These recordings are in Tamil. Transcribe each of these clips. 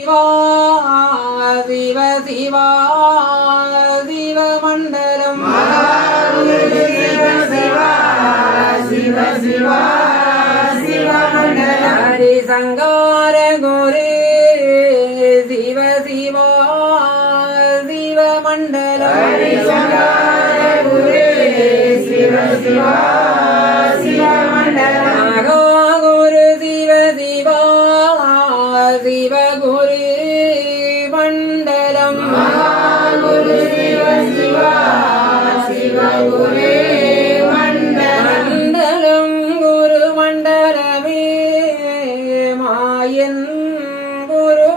சிவா சிவ சிவா சிவ மண்டலம் ஹரி சங்கார குரு சிவ சிவா சிவ மண்டலம் ஹரி சங்கார குரு சிவ சிவா சிவ மண்டலம் குரு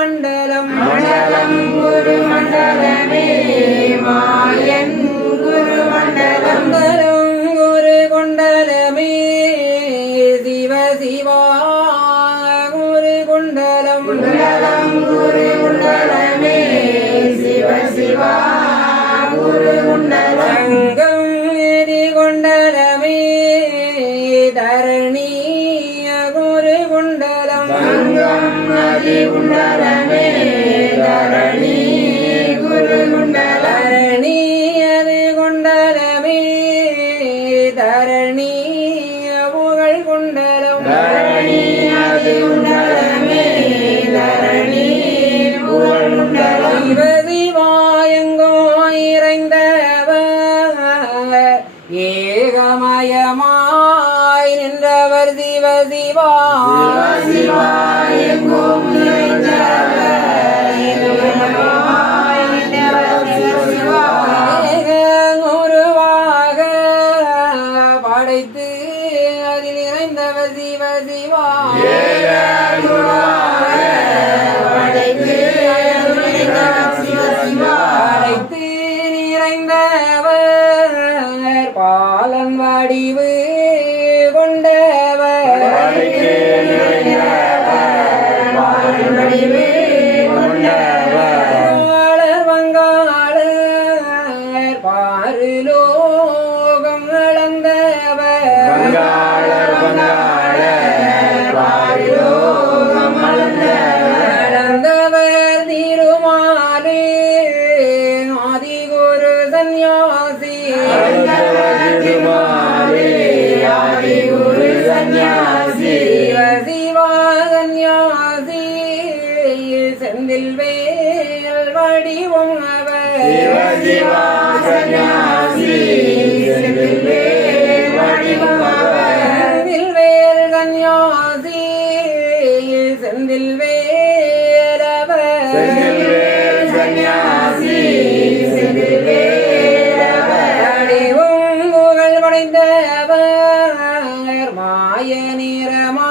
மண்டலம். மண்டலம் குரு மண்டலமே மாயன் குரு மண்டலம் குரு குண்டலமே சிவ சிவா குரு குண்டலம். குண்டலம் குரு குண்டலமே சிவ சிவா குரு குண்டலம். எரி குண்டலமே தரணி குரு குண்டலம். நதி குண்டலமே சிவா சிவா எங்கும் உருவாக படைத்து அதில் நிறைந்தவர் சிவ சிவா வேல் வடிவம் அவர். செந்தில் வேல் செந்தில் வேலவர் வடிவும் புகழ் படைத்தவர் மாய நிறமா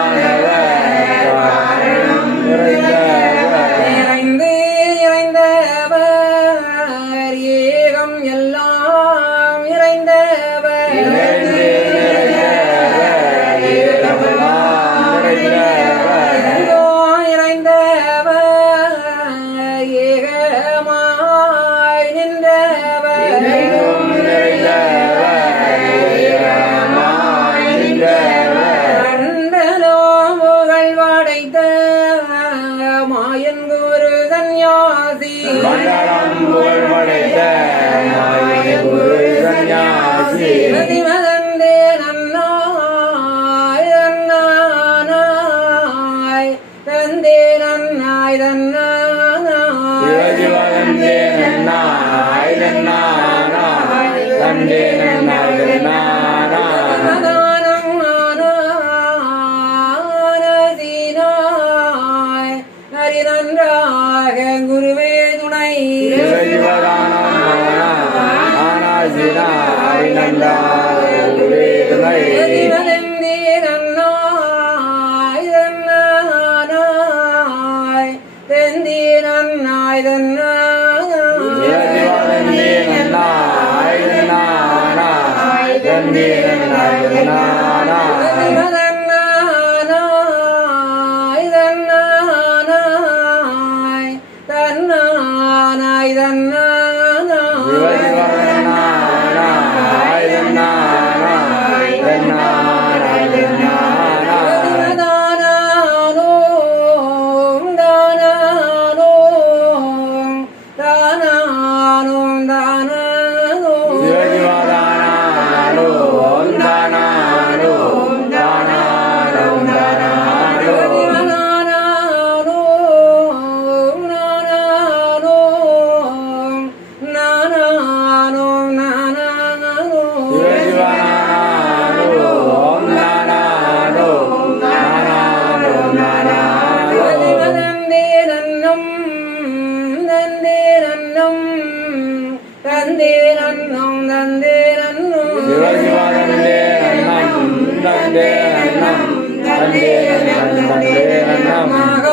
குருவே துணை and the. ഉണ്ടേ നന്നു ശിവശിവാനന്ദേ അന്നം ഉണ്ടേ അന്നം തന്നേ അന്നം തന്നേ അന്നം മഹാലിംഗ